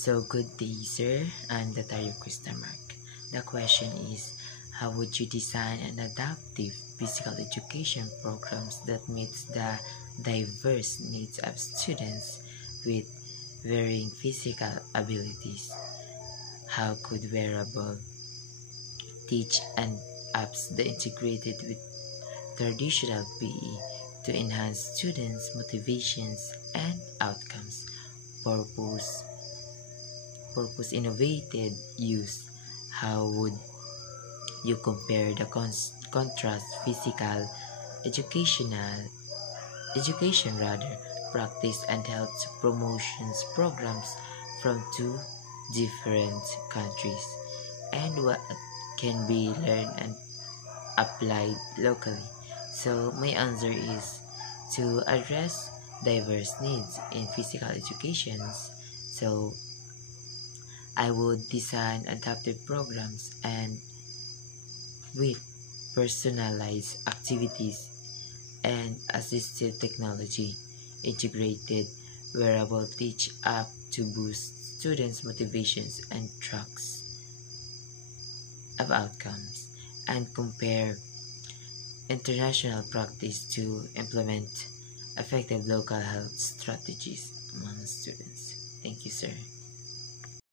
So good day, sir. I'm Datario Mark. The question is, how would you design an adaptive physical education programs that meets the diverse needs of students with varying physical abilities? How could wearable teach and apps that integrated with traditional PE to enhance students' motivations and outcomes? Purpose innovated use. How would you compare the contrast physical education rather practice and health promotions programs from two different countries, and what can be learned and applied locally? So my answer is to address diverse needs in physical educations. So I would design adaptive programs and with personalized activities and assistive technology, integrated wearable teach app to boost students' motivations and tracks of outcomes, and compare international practice to implement effective local health strategies among students. Thank you, sir.